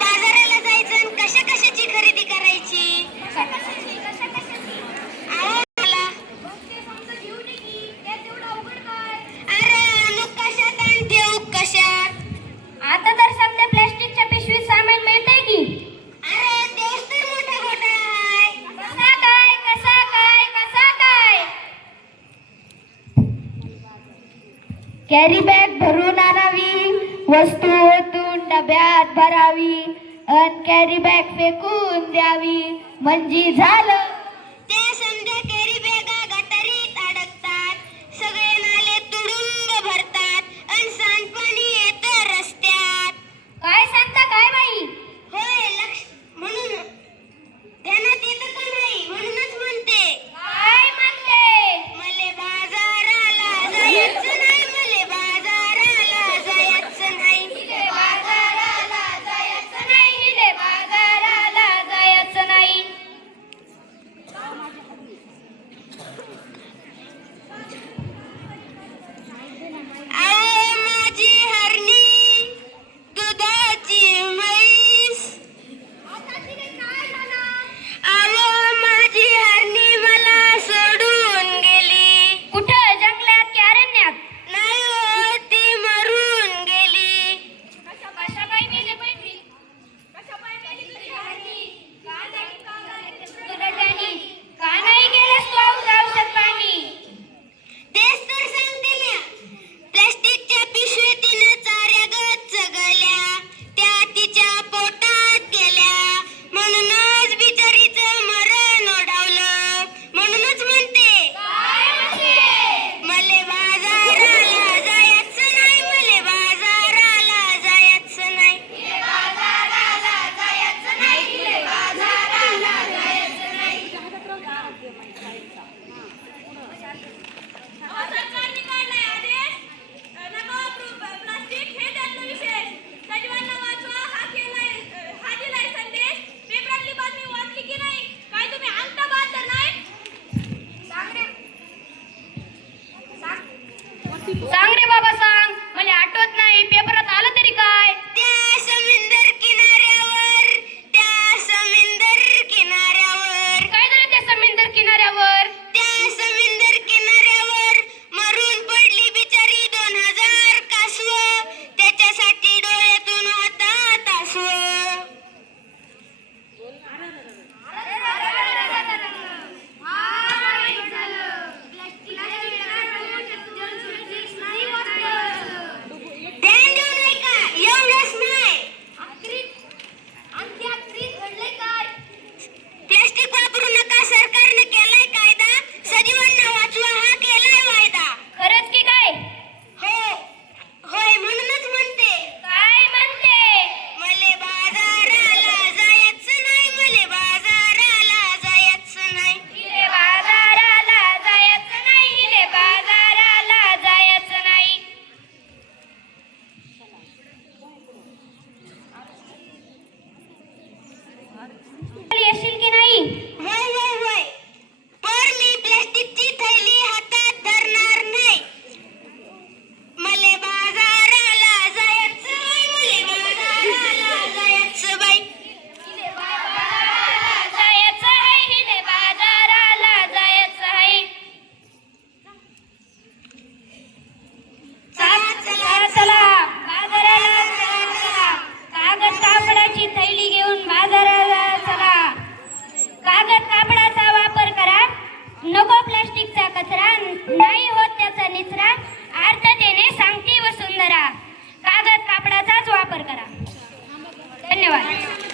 बाजाराला जायचं आणि कशा कशाची खरेदी करायची? अरे आणू कशात आणि ठेवू कशात? आता तर सध्या प्लास्टिकच्या पिशवीत सामान मिळतंय की. अरे तेच तर मोठा घोटाळा आहे. कसा काय कसा काय कसा काय? कॅरी बॅग भरून आणावी, वस्तू ओतून डब्यात भरावी, अन कॅरी बॅग फेकून द्यावी, म्हणजे झालं. त्या समजा कॅरी बॅगा गटारीत अडकतात, सगळे नाले तुडुंब भरतात आणि सांडपाणी येतं रस्त्यात. काय सांगता काय बाई? होय लक्ष म्हणून ध्यानात येतं का नाही म्हणूनच म्हणते. काय म्हणते? मले बाजाराला जायचं नाही, मले बाजाराला जायचं नाही. बाजाराला जायचं नाही, हिने बाजाराला जायचं नाही. आओ माझी हरणी, दुधाची म्हैस. आओ माझी हरणी मला सोडून गेली. कुठं जंगलात की अरण्यात? नाही हो, ती मरून गेली. कशा पायी मेली बैठी? कशा पायी मेली तुझी हरणी? दुधाच्यानी. का नाही गेलंस तू औषध पाणी? तेच तर सांगते म्या. प्लास्टिकच्या पिशवीतीनं चाऱ्या गच चगल्या, त्या तिच्या पोटात गेल्या, म्हणूनच बिचारीचं मरण ओढावलं. म्हणूनच म्हणते काय म्हणते? मले बाजाराला जायचं नाही, मले बाजाराला जायचं नाही. हिने बाजाराला जायचं नाही, हिने बाजाराला जायचं नाही. सरकारने काढलाय आदेश, नका वापरू प्लास्टिक, हे त्यातलं विशेष. सजीवांना वाचवा हा दिलाय संदेश. पेपरातली बातमी वाचली की नाही? काय तुम्ही अंगठा बहादर नाही? सांग रे बाबा सांग, मला आठवत नाही. पेपरात आलं तरी काय? त्या समुंदर किनाऱ्यावर, त्या समुंदर किनाऱ्यावर, काय झालं त्या समुद्र किनाऱ्यावर? त्या समुंदर किनाऱ्यावर मरून पडली बिचारी 2000 कासवं. त्याच्यासाठी डोळ्यातून हातात आसवं. ध्यान देऊन ऐका, एवढंच नाही. प्लास्टिक वापरू नका सरकारनं केलाय कायदा, सजीवांना वाचवा हा केलाय वायदा. खरंच की काय? हो होय म्हणूनच म्हणते काय म्हणते? मले बाजाराला जायचं नाही, मले बाजाराला जायचं नाही. हिने बाजाराला जायचं नाही, हिने बाजाराला जायचं नाही. येशील की नाही? होय होय होय, पर मी प्लास्टिकची थैली हातात धरणार नाही. मले बाजाराला जायचं नाही, मले बाजाराला जायचं बाई. बाजाराला जायचं आहे, हिने बाजाराला जायचं आहे. चला चला बाजाराला चला. कागद कापडाची थैली घेऊन बाजाराला चला. कागद कापडाचा वापर करा, नको प्लास्टिकचा कचरा. नाही होत त्याचा निचरा, अर्थतेने सांगते वसुंधरा. कागद कापडाचाच वापर करा. धन्यवाद.